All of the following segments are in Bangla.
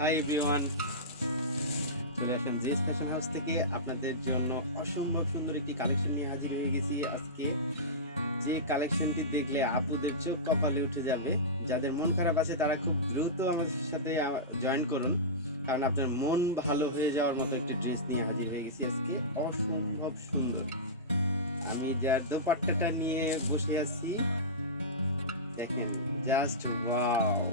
হাই এভরিওয়ান, চলে আসলাম জেস ফ্যাশন হাউস থেকে আপনাদের জন্য অসম্ভব সুন্দর একটি কালেকশন নিয়ে হাজির হয়ে গেছি আজকে। যে কালেকশনটি দেখলে আপুদের চোখ কপালে উঠে যাবে। যাদের মন খারাপ আছে তারা খুব দ্রুত আমাদের সাথে জয়েন করুন, কারণ আপনার মন ভালো হয়ে যাওয়ার মতো একটি ড্রেস নিয়ে হাজির হয়ে গেছি আজকে। অসম্ভব সুন্দর। আমি যার দোপাট্টাটা নিয়ে বসে আছি দেখেন, জাস্ট ওয়াও,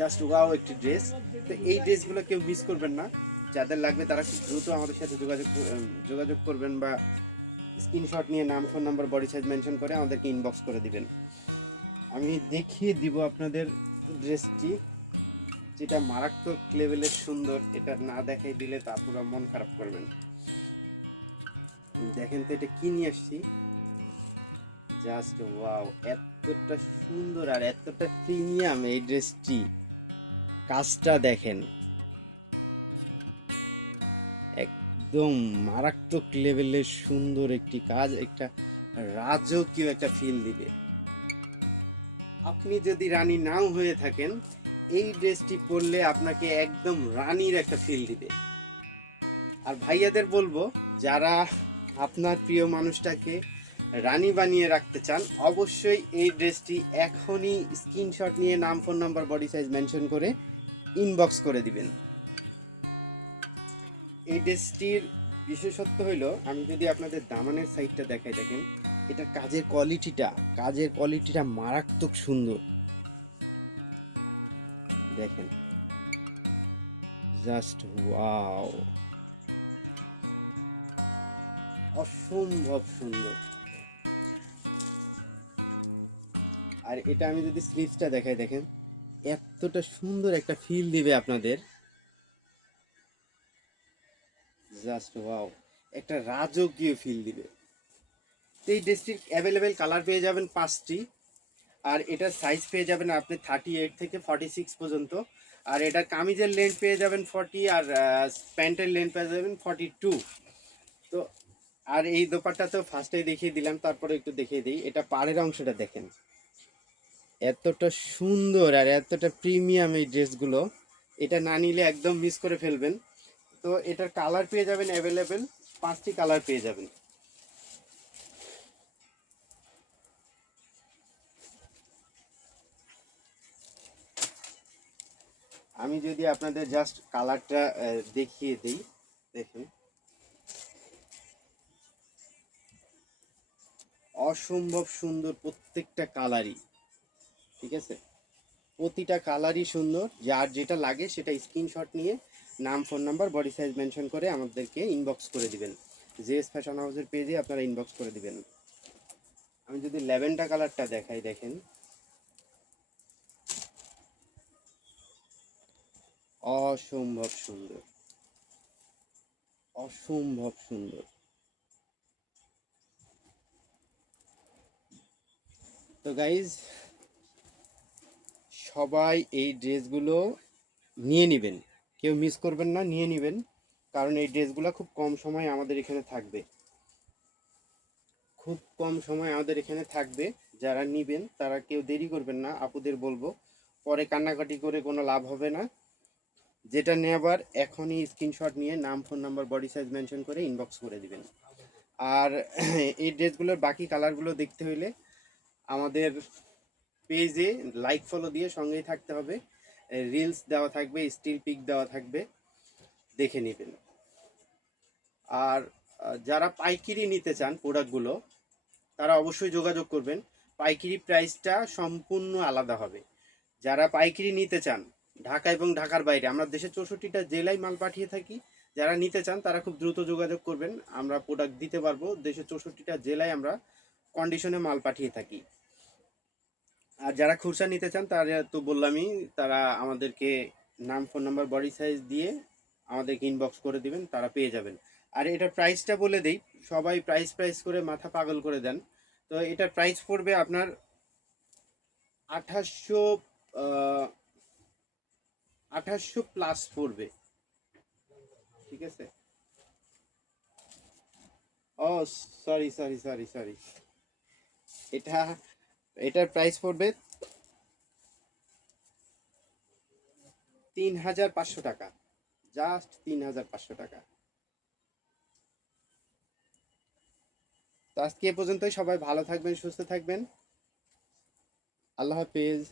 জাস্ট ওয়াও একটি ড্রেস। তো এই ড্রেসগুলো কেউ মিস করবেন না। যাদের লাগবে তারা খুব দ্রুত আমাদের সাথে যোগাযোগ করবেন, বা স্ক্রিনশট নিয়ে নাম, phone number, body size mention করে আমাদেরকে ইনবক্স করে দিবেন। আমি দেখিয়ে দিব আপনাদের ড্রেসটি, যেটা মারাত্মক লেভেলের সুন্দর। এটা না দেখাই দিলে তা পুরো মন খারাপ করবেন। দেখেন তো এটা কি নিয়ে আসছি, জাস্ট ওয়াও, এতটা সুন্দর আর এতটা প্রিমিয়াম এই ড্রেসটি। কাজটা দেখেন, একদম মারাত্মক লেভেলের সুন্দর একটি কাজ, একটা রাজকীয় একটা ফিল দিবে। আপনি যদি রানী নাও হয়ে থাকেন, এই ড্রেসটি পরলে আপনাকে একদম রানীর একটা ফিল দিবে। আর ভাইয়াদের বলবো, যারা আপনার প্রিয় মানুষটাকে রানী বানিয়ে রাখতে চান, অবশ্যই এই ড্রেসটি এখনই স্ক্রিনশট নিয়ে নাম, phone number, body size mention করে ইনবক্স করে দিবেন। এই ড্রেসটির বিশেষত্ব হইল, আমি যদি আপনাদের দামানের সাইডটা দেখাই, দেখেন এটার কাজের কোয়ালিটিটা মারাত্মক সুন্দর। দেখেন, জাস্ট ওয়াও, অসম্ভব সুন্দর। আর এটা আমি যদি স্লিভসটা দেখাই, দেখেন এতটা সুন্দর একটা ফিল দিবে আপনাদের, জাস্ট ওয়াও, একটা রাজকীয় ফিল দিবে। এই ড্রেসটির অ্যাভেলেবেল কালার পেয়ে যাবেন 5টি, আর এটার সাইজ পেয়ে যাবেন আপনি 38 থেকে 46 পর্যন্ত। আর এটার কামিজের লেন্থ পেয়ে যাবেন 40, আর প্যান্টের লেন্থ পেয়ে যাবেন 42। তো আর এই দোপাট্টা তো ফার্স্টেই দেখিয়ে দিলাম, তারপরে একটু দেখিয়ে দিই। এটা পাড়ের অংশটা দেখেন, এতটা সুন্দর আর এতটা প্রিমিয়াম এই ড্রেসগুলো। এটা না নিলে একদম মিস করে ফেলবেন। তো এটার কালার পেয়ে যাবেন অ্যাভেলেবেল, 5টি কালার পেয়ে যাবেন। আমি যদি আপনাদের জাস্ট কালারটা দেখিয়ে দিই, দেখুন অসম্ভব সুন্দর প্রত্যেকটা কালারই। ঠিক আছে, প্রতিটা কালারই সুন্দর। যার যেটা লাগে সেটা স্ক্রিনশট নিয়ে নাম, phone number, body size mention করে আমাদেরকে ইনবক্স করে দিবেন। জেএস ফ্যাশন হাউসের পেজে আপনারা ইনবক্স করে দিবেন। আমি যদি ল্যাভেন্ডার কালারটা দেখাই, দেখেন অসম্ভব সুন্দর, অসম্ভব সুন্দর। তো গাইজ, সবাই এই ড্রেসগুলো নিয়ে নেবেন, কেউ মিস করবেন না, নিয়ে নেবেন। কারণ এই ড্রেসগুলো খুব কম সময় আমাদের এখানে থাকবে, খুব কম সময় আমাদের এখানে থাকবে। যারা নিবেন তারা কেউ দেরি করবেন না, আপুদের বলবো পরে কান্নাকাটি করে কোনো লাভ হবে না। যেটা নেবার এখনই স্ক্রিনশট নিয়ে নাম, phone number, body size mention করে ইনবক্স করে দিবেন। আর এই ড্রেসগুলোর বাকি কালারগুলো দেখতে হইলে আমাদের পেজে লাইক ফলো দিয়ে সঙ্গেই থাকতে হবে। রিলস দেওয়া থাকবে, স্টিল পিক দেওয়া থাকবে, দেখে নেবেন। আর যারা পাইকারি নিতে চান প্রোডাক্টগুলো, তারা অবশ্যই যোগাযোগ করবেন। পাইকারি প্রাইসটা সম্পূর্ণ আলাদা হবে। যারা পাইকারি নিতে চান, ঢাকা এবং ঢাকার বাইরে, আমরা দেশের 64টা জেলায় মাল পাঠিয়ে থাকি। যারা নিতে চান তারা খুব দ্রুত যোগাযোগ করবেন, আমরা প্রোডাক্ট দিতে পারবো। দেশের 64টা জেলায় আমরা কন্ডিশনে মাল পাঠিয়ে থাকি। আর যারা খুচরা নিতে চান তারা তো বললামই, তারা আমাদেরকে নাম, ফোন নাম্বার, বডি সাইজ দিয়ে আমাদেরকে ইনবক্স করে দিবেন, তারা পেয়ে যাবেন। আর এটার প্রাইসটা বলে দেই, সবাই প্রাইস প্রাইস করে মাথা পাগল করে দেন। তো এটার প্রাইস পড়বে আপনার 2800, 2800 প্লাস পড়বে। ঠিক আছে, ও সরি সরি সরি সরি, এটা এটার প্রাইস পড়বে 3,500 টাকা, জাস্ট 3,500 টাকা। তো আজকে এ পর্যন্তই। সবাই ভালো থাকবেন, সুস্থ থাকবেন। আল্লাহ হাফেজ।